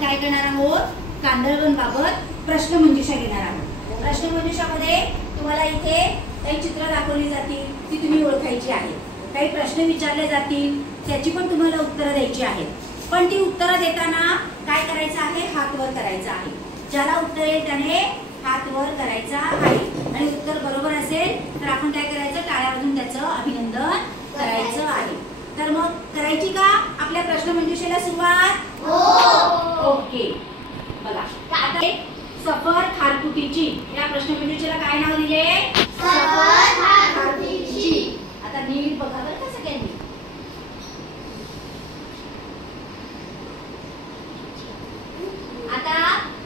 काय करणार आहोत, कांदळवन बाबत प्रश्नमंजुषा घेणार आहोत। प्रश्नमंजुषामध्ये तुम्हाला इथे काही चित्र दाखवली जातील, ती तुम्ही ओळखायची आहेत। काही प्रश्न विचारले जातील, त्याची पण तुम्हाला उत्तरं द्यायची आहेत। पण ती उत्तरं देताना काय करायचं आहे, हात वर करायचा आहे। ज्याला उत्तर येईल त्याने हात वर करायचा आहे आणि उत्तर बरोबर असेल तर आपण काय करायचं, टाळ्या वाजवून त्याचं अभिनंदन करायचं आहे। तर मग करायची का आपल्या प्रश्नमंजुषेला सुरुवात? हो। ओके, बघा आता सफर खारकुटीची या प्रश्नमंजुषेला काय नाव दिले? सफर खारकुटीची। आता नीट बघा बरं का सगळ्यांनी। आता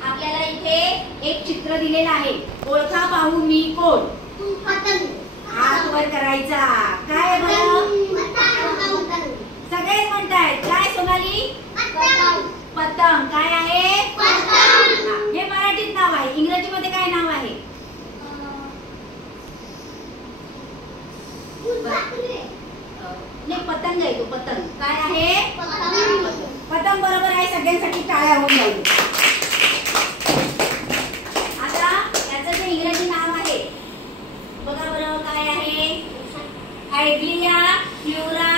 आपल्याला इथे एक चित्र दिलेलं आहे, ओळखा पाहू मी कोण? पतंग। हात वर करायचा। काय बरं? सगळेच म्हणतायत काय सोनाली? पतंग। पतंग काय आहे? पतंग। हे मराठीत नाव आहे, इंग्रजीमध्ये काय नाव आहे? नाही, पतंग आहे तो, पतंग काय आहे? पतंग। पतंग बरोबर आहे, सगळ्यांसाठी टाळ्या होऊन जाईल। आता याचं जे इंग्रजी नाव आहे बघा बरं काय आहे? हायब्लिया फ्लोरा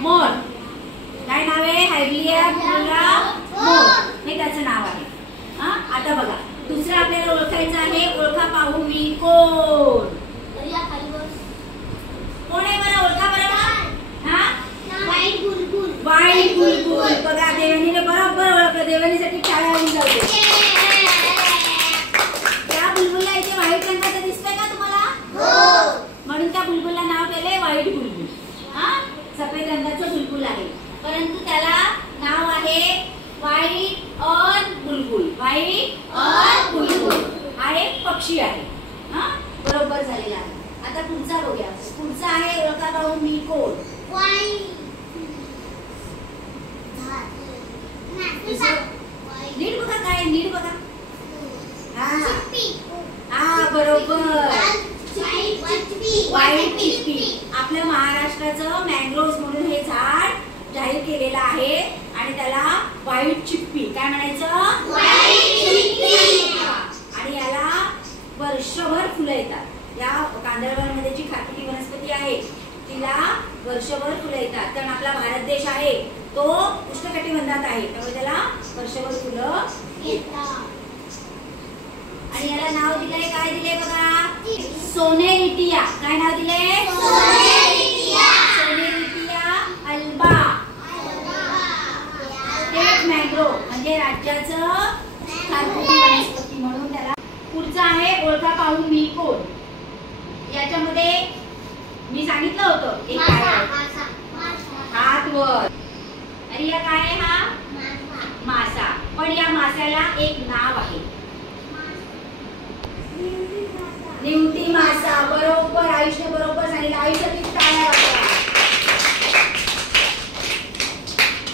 मोर। काय नाव आहे? हायब्लिया फ्लोरा मोर, हे त्याचं नाव आहे। आता बघा दुसरं आपल्याला ओळखायचं आहे, ओळखा पाहू मी कोण? कोण आहे बरं? ओळखा बरं। व्हाईट बुलबुल। व्हाईट बुलबुल। बघा देवणीने बरोबर ओळखलं, देवणीसाठी टाळ्या होऊन जाते। त्या बुलबुलला इथे व्हाईट रंगाचं दिसतंय का तुम्हाला? हो, म्हणून त्या बुलबुलला नाव केलंय व्हाईट बुलबुल। सफेद रंगाचं बुलबुल आहे, परंतु त्याला नाव आहे व्हाईट और बुलबुल। व्हाईट और बुलबुल हा एक पक्षी आहे। बरोबर झालेला आहे। आता पुढचा बघूया, पुढचा आहे ओळखा पाहू मी कोण? नीट बघा काय, नीट बघा। हा बरोबर, व्हाईट चिप्पी। आपल्या महाराष्ट्राचं मँग्रोव्ह म्हणून हे झाड जाहीर केलेलं आहे आणि त्याला व्हाईट चिप्पी काय म्हणायचं? व्हाईट चिप्पी। आणि याला वर्षभर फुलं येतात। या कांदळवनमध्ये जी खारकुटी वनस्पती आहे तिला वर्षभर फुलं येतात, कारण आपला भारत देश आहे तो उष्णकटिबंधात आहे, त्यामुळे त्याला वर्षभर फुलं येतात। आणि याला नाव दिलंय, काय दिलंय बघा? सोनेरिटिया। काय नाव दिलंय? सोनेरिटिया। सोनेरिटिया अल्बा स्टेट मँग्रोव्ह, म्हणजे राज्याचं खारकुटी वनस्पती म्हणून त्याला। पुढचा आहे ओळखा पाहू मी कोण? याच्यामध्ये मी सांगितलं होतं एक हात वर, आणि या काय आहे? हा मासा। पण या माशाला एक नाव आहे, निवटी मासा। बरोबर, आयुष्य बरोबर सांगितलं। आयुष्यातील टाळ्या वाजवा।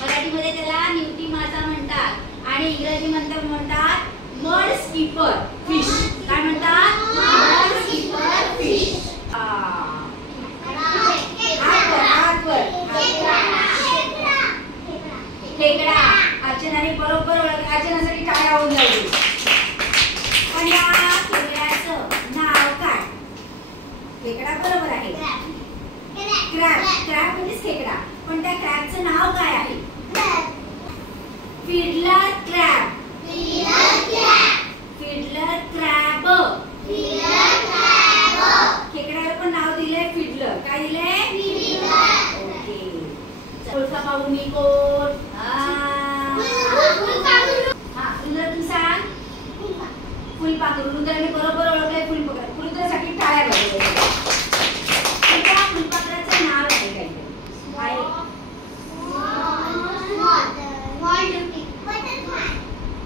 मराठीमध्ये त्याला निवटी मासा म्हणतात आणि इंग्रजी म्हणतात मड स्कीपर फिश। काय म्हणतात? Mud skipper fish. खेकडा। अर्चनाने बरोबर ओळखलं, अर्चनासाठी टाळ्या होऊन जाईल। पण या खेकड्याचं नाव काय? खेकडा बरोबर आहे, क्रॅब। क्रॅब म्हणजेच खेकडा, पण त्या क्रॅबचं नाव काय आहे? Fiddler crab. Fiddler crab. खेकड्याला पण नाव दिलंय फिडलर। काय दिलंय? ओके, ओळखा पाहू मी कोण? रुद्र सांग। फुलपाखरू। रुद्राने बरोबर ओळखलंय फुलपाखरू। रुद्रासाठी टाळ्या वाजवा। फुलपाखराचं नाव आहे काहीतरी,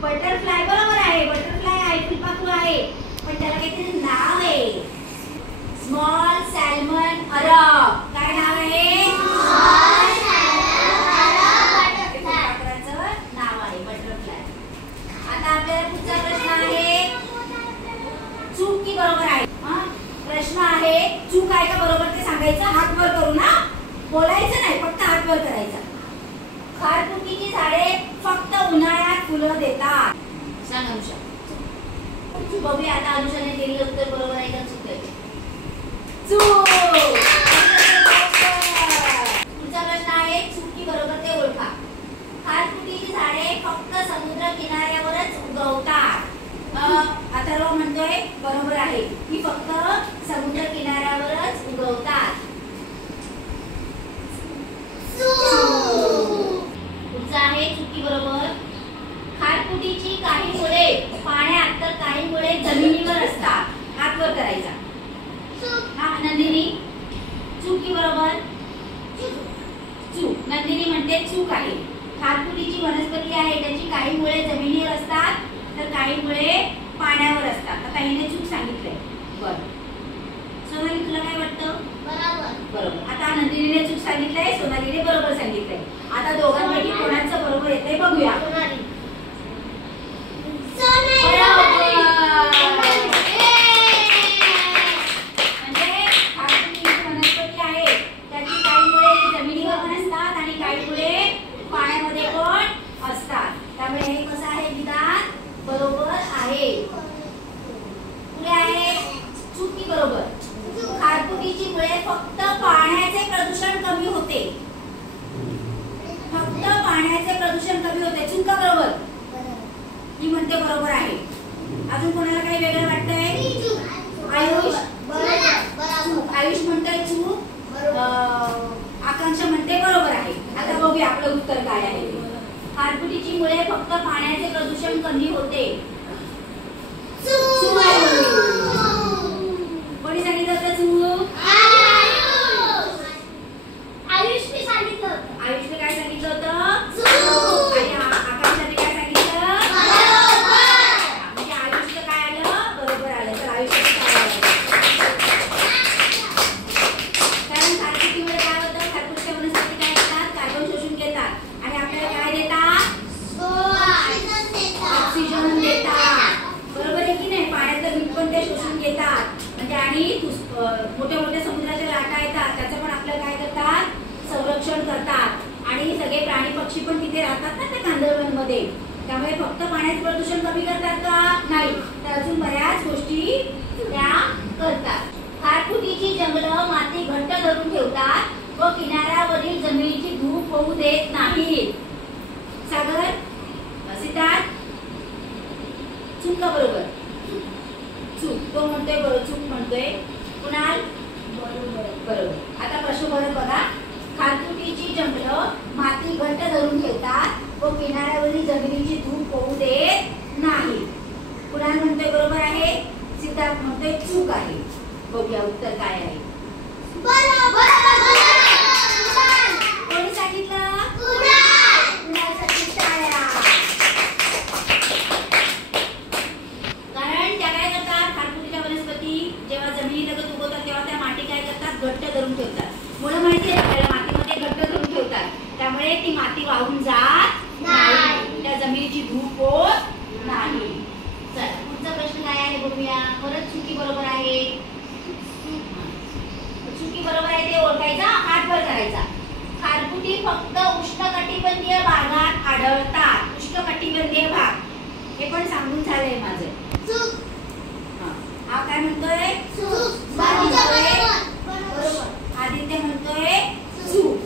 बटरफ्लाय। बरोबर आहे, बटरफ्लाय आहे, फुलपाखरू आहे, पण त्याला काहीतरी नाव आहे, स्मॉल सॅल्मन अरब। काय नाव आहे? फुलपाखराचं नाव आहे बटरफ्लाय। आता आपल्याला पुढचा प्रश्न आहे, चूक की बरोबर आहे? प्रश्न आहे चूक आहे का बरोबर ते सांगायचं, हात वर करू ना, बोलायचं नाही, फक्त हात वर करायचा। खारफुटीची झाडे फक्त उन्हाळ्यात फुलं देतात. सांग अनुषा. बघूया आता अनुषाने दिलेलं उत्तर बरोबर आहे का चूक आहे. चूक. पुढचा प्रश्न आहे चूक की बरोबर ते ओळखा. खारफुटीची झाडे फक्त समुद्र किनाऱ्यावरच उगवतात. अथर्व म्हणतोय बरोबर आहे की फक्त समुद्र किनाऱ्यावरच उगवतात. पुढचा आहे चुकी बरोबर. खारफुटीची काही मुळे पाण्यात तर काही मुळे जमिनीवर असतात. हात वर करायचा. हा नंदिनी. चुकी बरोबर. चूक. नंदिनी म्हणते चूक आहे. खारफुटीची वनस्पती आहे त्याची काही मुळे जमिनीवर असतात तर काही मुळे पाण्यावर असतात. आता हिने चूक सांगितलंय. बरं सोनाली तुला काय वाटतं. बरोबर. आता नंदिनीने चूक सांगितलंय सोनालीने बरोबर सांगितलंय. आता दोघांपैकी कोणाचं बरोबर येतंय बघूया. म्हणजे खारफुटीची वनस्पती आहे त्याची काही मुळे जमिनीवर पण असतात आणि काही मुळे पाण्यामध्ये पण असतात. त्यामुळे हे कसं आहे विधान बरोबर आहे. पुढे आहे चुकी बरोबर. खारफुटीची मुळे फक्त पाण्याचे प्रदूषण कमी होते. फक्त पाण्याचे प्रदूषण कमी होते. चूक बरोबर. ही म्हणते बरोबर आहे. अजून कोणाला काही वेगळं वाटतंय. आयुष. चूक. आयुष म्हणतोय चूक. आकांक्षा म्हणते बरोबर आहे. आता बघूया आपलं उत्तर काय आहे. खारफुटीची मुळे फक्त पाण्याचे प्रदूषण कमी होते. कोणी सांगितलं होतं चूक. आयुषने सांगितलं होतं. आयुषने काय सांगितलं होतं. आणि आकांक्षाने काय सांगितलं. म्हणजे आयुषचं काय आलं बरोबर आलं. तर आयुष्याचं काय आलं. कारण खारफुटीमुळे काय होतं. खारफुटीच्या वनस्पती काय करतात कार्बन शोषून घेतात आणि आपल्याला काय देतात ऑक्सिजन देतात. बरोबर आहे की नाही. पाण्याचं मीठ पण ते शोषून घेतात. म्हणजे आणि मोठ्या मोठ्या समुद्राच्या लाटा येतात त्याचं पण आपलं काय करतात संरक्षण करतात. आणि सगळे प्राणी पक्षी पण तिथे राहतात ना त्या कांदळवनमध्ये. त्यामुळे फक्त पाण्याचं प्रदूषण कमी करतात का नाही तर अजून बऱ्याच गोष्टी त्या करतात. खारफुटीची जंगलं माती घट्ट धरून ठेवतात व किनाऱ्यावरील जमिनीची धूप होऊ देत नाहीत. सागर. सिद्धार्थ. चूक का बरोबर. चूक. तो म्हणतोय बरोबर. चूक म्हणतोय. कुणाल बरोबर. आता प्रश्न परत बघा. खारफुटीची जंगलं माती घट्ट धरून ठेवतात व किनाऱ्यावरील जमिनीची धूप होऊ देत नाही. कुणाल म्हणतोय बरोबर आहे. सिद्धार्थ म्हणतोय चूक आहे. बघूया उत्तर काय आहे. कोणी सांगितलं. कारण त्या काय करतात खारफुटीच्या वनस्पती जेव्हा जमिनीलगत उगवतात तेव्हा त्या माती काय करतात घट्ट धरून ठेवतात. मुळे माहिती आहे आपल्याला मातीमध्ये घट्ट धरून ठेवतात. त्यामुळे ती माती वाहून जात नाही. त्या जमिनीची धूप होत नाही. चला पुढचा प्रश्न काय आहे बघूया. परत चुकी बरोबर आहे. चुकी बरोबर आहे ते ओळखायचा. हात वर करायचा. खारफुटी फक्त उष्णकटिबंधीय भागात आढळतात. उष्णकटिबंधीय भाग हे पण सांगून झालंय माझं. हा काय म्हणतोय. आदित्य म्हणतोय चूक.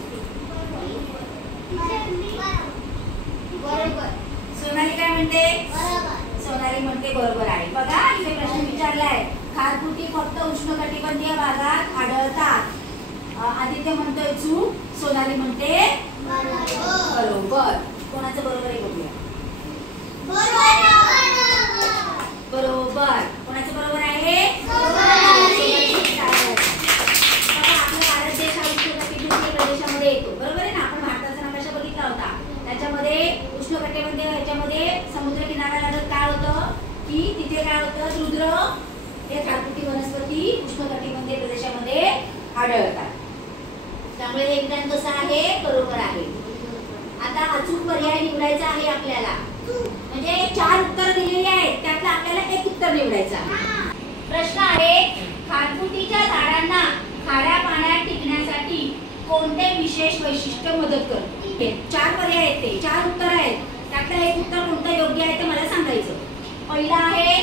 बरोबर. सोनाली काय म्हणते. सोनाली म्हणते बरोबर आहे. बघा इथे प्रश्न विचारलाय. खारफुटी फक्त उष्णकटिबंधीय भागात आढळतात. आदित्य म्हणतोय चूक. सोनाली म्हणते बरोबर. कोणाचं बरोबर आहे बघूया. बरोबर. कोणाचं बरोबर आहे. आपला भारत देश हा उष्णकटिबंधीय प्रदेशामध्ये येतो. बरोबर आहे ना. आपण भारताचा नकाशा बघितला होता. त्याच्यामध्ये उष्णकटिबंधीय ह्याच्यामध्ये समुद्र किनाऱ्यालगत काय होतं की तिथे काय होतं रुद्र हे खारफुटी वनस्पती उष्णकटिबंधीय प्रदेशामध्ये आढळतात. त्यामुळे हे विधान कसं आहे बरोबर आहे. आता अचूक पर्याय निवडायचा आहे आपल्याला. म्हणजे 4 उत्तर दिलेली आहेत त्यातलं आपल्याला एक उत्तर निवडायचं आहे. प्रश्न आहे खारफुटीच्या झाडांना खाऱ्या पाण्यात टिकण्यासाठी कोणते विशेष वैशिष्ट्य मदत करते. 4 पर्याय आहेत ते 4 उत्तर आहेत. त्यातलं एक उत्तर कोणतं योग्य आहे ते मला सांगायचं. पहिला आहे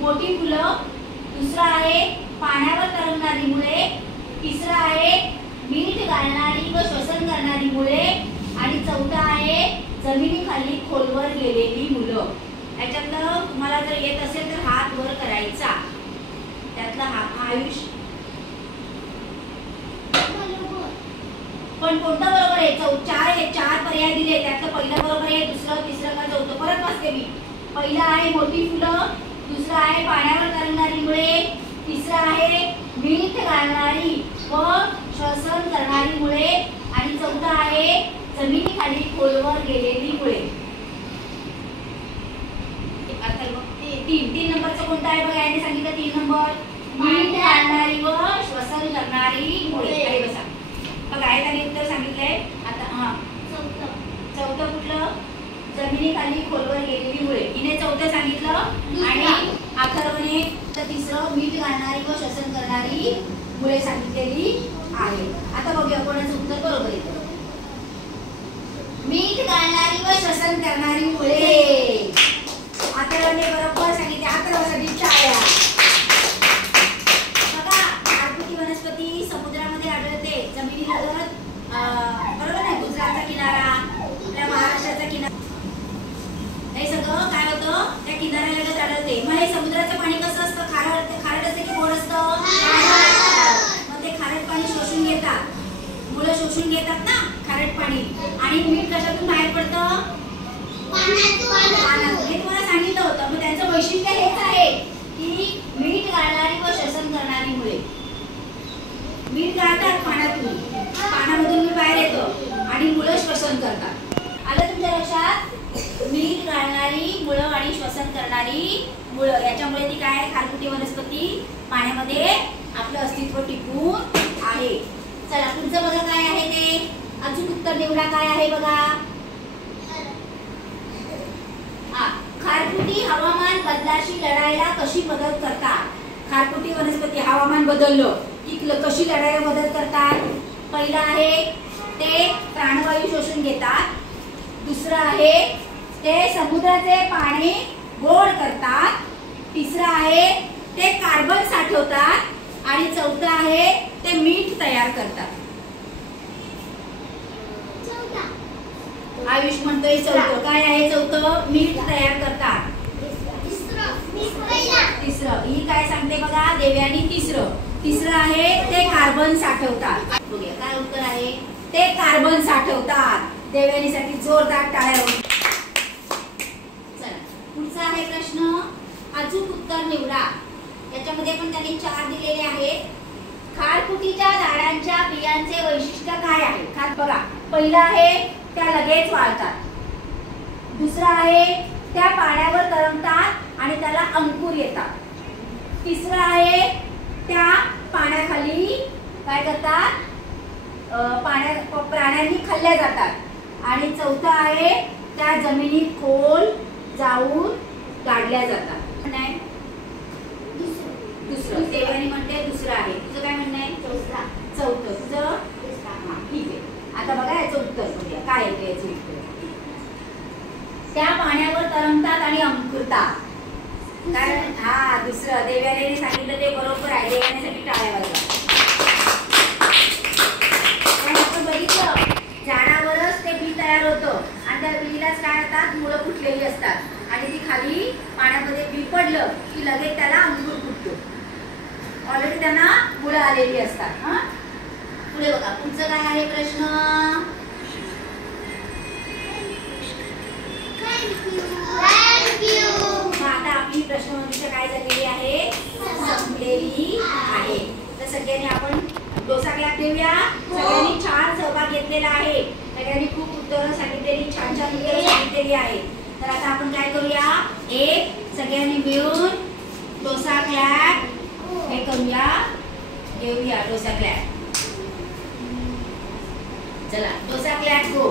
मोठी फुलं, दुसरा आहे पाण्यावर तरंगणारी मुळे, तिसरा आहे मीठ गाळणारी व श्वसन करणारी मुळे आणि चौथा आहे जमिनीखाली खोलवर गेलेली मुलं. याच्यातलं तुम्हाला जर येत असेल तर हात वर करायचा. त्यातला आयुष पण कोणतं बरोबर आहे? चार पर्याय दिले, त्यातलं पहिलं बरोबर आहे, दुसरं तिसरं का चौथं? परत वाचते मी. पहिला आहे मोठी फुलं, दुसरा आहे पाण्यावर तरंगणारी मुळे, तिसरा आहे मीठ गाळणारी व श्वसन करणारी मुळे आणि चौथा आहे जमिनीखाली खोलवर गेलेली मुळे. तीन नंबरचं कोणतं आहे बघा, याने सांगितलं 3 नंबर. मीठ गाळणारी व श्वसन करणारी मुळे. अरे बसा बघा, याने उत्तर सांगितलंय. आता चौथं कुठलं? जमिनीखाली खोलवर गेलेली मुळे. हिने चौथं सांगितलं आणि अथर्वने तर तिसरं मीठ घालणारी व श्वसन करणारी मुळे सांगितलेली आहे. आता बघूया कोणाचं उत्तर बरोबर येतं. मीठ घालणारी व श्वसन करणारी मुळे. अथर्वने बरोबर सांगितले. अथर्वसाठी टाळ्या. बघा, खारफुटी वनस्पती समुद्रामध्ये आढळते, जमिनीलगत. बरोबर आहे. गुजरातचा किनारा, आपल्या महाराष्ट्राचा किनारा, हे सगळं काय होतं त्या किनाऱ्यालगत आढळते. मग हे समुद्राचं पाणी कसं असतं? खारट असतं की गोड असतं? मग ते खारट पाणी शोषून घेतात, मुलं शोषून घेतात ना खारट पाणी. आणि मीठ कशातून बाहेर पडतं? पाण्यातून. हे तुम्हाला सांगितलं होतं. मग त्यांचं वैशिष्ट्य हेच आहे की मीठ गाळणारी व श्वसन करणारी मुळे. मीठ गाळतात पाण्यातून, पाण्यामधून मीठ बाहेर येतं आणि मुलं श्वसन करतात. आलं तुमच्या लक्षात? मीठ गाळणारी मुळं आणि श्वसन करणारी मुळं, याच्यामुळे ती काय खारफुटी वनस्पती पाण्यामध्ये आपलं अस्तित्व टिकून आहे. चला तुमचं बघा काय आहे ते. अचूक उत्तर निवडा. काय आहे बघा. खारफुटी हवामान बदलाशी लढायला कशी मदत करतात? खारफुटी वनस्पती हवामान बदललं की कशी लढायला मदत करतात? पहिला आहे ते प्राणवायू शोषून घेतात, दुसरं आहे ते समुद्राचे पाणी गोड करतात, तिसरं आहे ते कार्बन साठवतात आणि चौथं आहे ते मीठ तयार करतात. आयुष म्हणतोय चौथं. काय आहे चौथं? मीठ तयार करतात. तिसरं ही काय सांगते बघा, देवयानी तिसरं आहे ते कार्बन साठवतात. बघूया काय उत्तर आहे. ते कार्बन साठवतात. देवयानीसाठी जोरदार टाळ्या. चला पुढचा आहे प्रश्न. अचूक उत्तर निवडा. याच्यामध्ये पण त्यांनी 4 दिलेले आहेत. खारफुटीच्या झाडांच्या बियांचे वैशिष्ट्य काय आहे? खार बघा, पहिला आहे त्या लगेच वाळतात, दुसरा आहे त्या पाण्यावर तरंगतात आणि त्याला अंकुर येतात, तिसरा आहे त्या पाण्याखाली काय करतात, प्राण्यांनी खाल्ल्या जातात आणि चौथा आहे त्या जमिनीत खोल जाऊन गाडल्या जातात. नाही दुसरं देवानी म्हणते दुसरं आहे. तुझं काय म्हणणं आहे? चौथं. तुझं ठीक आहे. आता बघा याचं उत्तर बघूया काय आहे याचं उत्तर. त्या पाण्यावर तरंगतात आणि अंकुरतात. कारण दुसरं देव्याने सांगितलं ते बरोबर आहे. देव्यानेसाठी टाळ्या वाजवा. आपण बघितलं झाडावरच ते बी तयार होतं आणि त्या बीलाच काय होतात, मुळं फुटलेली असतात आणि ती खाली पाण्यामध्ये बी पडलं की लगेच त्याला अंकुर फुटतो. ऑलरेडी त्यांना मुळं आलेली असतात. पुढे बघा पुढचं काय आहे प्रश्न. आता आपली प्रश्नमंजुषा काय झालेली आहे, संपलेली आहे. तर सगळ्यांनी आपण डोसा क्लास देऊया. सगळ्यांनी छान सहभाग घेतलेला आहे. सगळ्यांनी खूप उत्तरं सांगितलेली, छान छान उत्तरं सांगितलेली आहे. तर आता आपण काय करूया, एक सगळ्यांनी मिळून डोसा क्लास हे करूया, देऊया डोसा क्लास. चला डोसा क्लास गो.